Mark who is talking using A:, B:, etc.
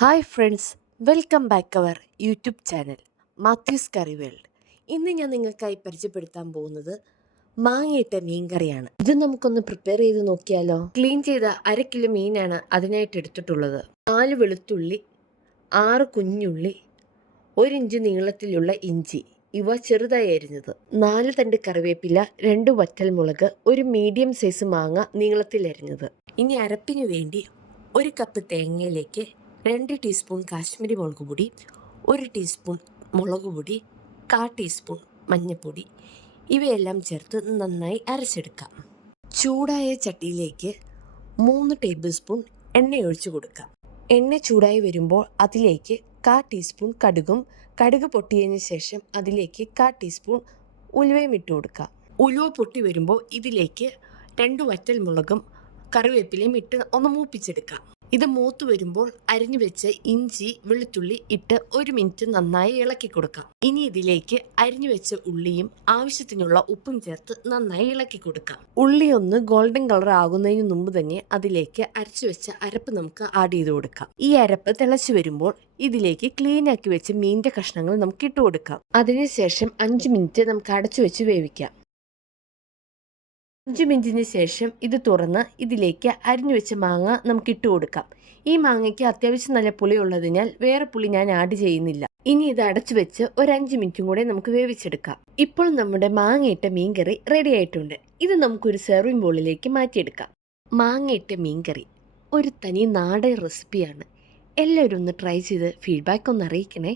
A: Hi friends welcome back our YouTube channel Mathews curry world. ഇന്ന് ഞാൻ നിങ്ങൾക്കായി പരിചയപ്പെടുത്താൻ പോകുന്നത് മാങ്ങയിട്ട മീൻകറിയാണ്. ഇത് നമുക്കൊന്ന് പ്രിപ്പയർ ചെയ്ത് നോക്കിയാലോ? ക്ലീൻ ചെയ്ത അര കിലോ മീനാണ് അതിനായിട്ട് എടുത്തിട്ടുള്ളത്. നാല് വെളുത്തുള്ളി ആറ് കുഞ്ഞുള്ളി ഒരിഞ്ച് നീളത്തിലുള്ള ഇഞ്ചി. ഇവ ചെറുതായി അരിഞ്ഞത്. നാല് തണ്ട് കറിവേപ്പില രണ്ട് വറ്റൽമുളക് ഒരു മീഡിയം സൈസ് മാങ്ങ നീളത്തിൽ അരിഞ്ഞത്. ഇനി അരപ്പിന് വേണ്ടി ഒരു കപ്പ് തേങ്ങയിലേക്ക് രണ്ട് ടീസ്പൂൺ കാശ്മീരി മുളക് പൊടി ഒരു ടീസ്പൂൺ മുളക് പൊടി കാ ടീസ്പൂൺ മഞ്ഞൾപ്പൊടി ഇവയെല്ലാം ചേർത്ത് നന്നായി അരച്ചെടുക്കാം. ചൂടായ ചട്ടിയിലേക്ക് മൂന്ന് ടേബിൾ സ്പൂൺ എണ്ണ ഒഴിച്ചു കൊടുക്കാം. എണ്ണ ചൂടായി വരുമ്പോൾ അതിലേക്ക് കാ ടീസ്പൂൺ കടുകും കടുക് പൊട്ടിയതിന് ശേഷം അതിലേക്ക് കാ ടീസ്പൂൺ ഉലുവയും ഇട്ട് കൊടുക്കാം. ഉലുവ പൊട്ടി വരുമ്പോൾ ഇതിലേക്ക് രണ്ട് വറ്റൽ മുളകും കറിവേപ്പിലയും ഇട്ട് ഒന്ന് മൂപ്പിച്ചെടുക്കാം. ഇത് മൂത്ത് വരുമ്പോൾ അരിഞ്ഞു വെച്ച് ഇഞ്ചി വെളുത്തുള്ളി ഇട്ട് ഒരു മിനിറ്റ് നന്നായി ഇളക്കി കൊടുക്കാം. ഇനി ഇതിലേക്ക് അരിഞ്ഞു വെച്ച ഉള്ളിയും ആവശ്യത്തിനുള്ള ഉപ്പും ചേർത്ത് നന്നായി ഇളക്കി കൊടുക്കാം. ഉള്ളി ഒന്ന് ഗോൾഡൻ കളർ ആകുന്നതിന് മുമ്പ് തന്നെ അതിലേക്ക് അരച്ചു വെച്ച അരപ്പ് നമുക്ക് ആഡ് ചെയ്ത് കൊടുക്കാം. ഈ അരപ്പ് തിളച്ചു വരുമ്പോൾ ഇതിലേക്ക് ക്ലീൻ ആക്കി വെച്ച് മീനിന്റെ കഷ്ണങ്ങൾ നമുക്ക് ഇട്ട് കൊടുക്കാം. അതിനുശേഷം അഞ്ച് മിനിറ്റ് നമുക്ക് അടച്ചു വെച്ച് വേവിക്കാം. അഞ്ച് മിനിറ്റിന് ശേഷം ഇത് തുറന്ന് ഇതിലേക്ക് അരിഞ്ഞു വെച്ച മാങ്ങ നമുക്ക് ഇട്ട് കൊടുക്കാം. ഈ മാങ്ങയ്ക്ക് അത്യാവശ്യം നല്ല പുളി ഉള്ളതിനാൽ വേറെ പുളി ഞാൻ ആഡ് ചെയ്യുന്നില്ല. ഇനി ഇത് അടച്ചു വെച്ച് ഒരു അഞ്ച് മിനിറ്റും കൂടെ നമുക്ക് വേവിച്ചെടുക്കാം. ഇപ്പോൾ നമ്മുടെ മാങ്ങയിട്ട മീൻകറി റെഡി ആയിട്ടുണ്ട്. ഇത് നമുക്കൊരു സെർവിംഗ് ബോളിലേക്ക് മാറ്റിയെടുക്കാം. മാങ്ങയിട്ട മീൻകറി ഒരു തനി നാടൻ റെസിപ്പിയാണ് എല്ലാവരും ഒന്ന് ട്രൈ ചെയ്ത് ഫീഡ്ബാക്ക് ഒന്ന് അറിയിക്കണേ.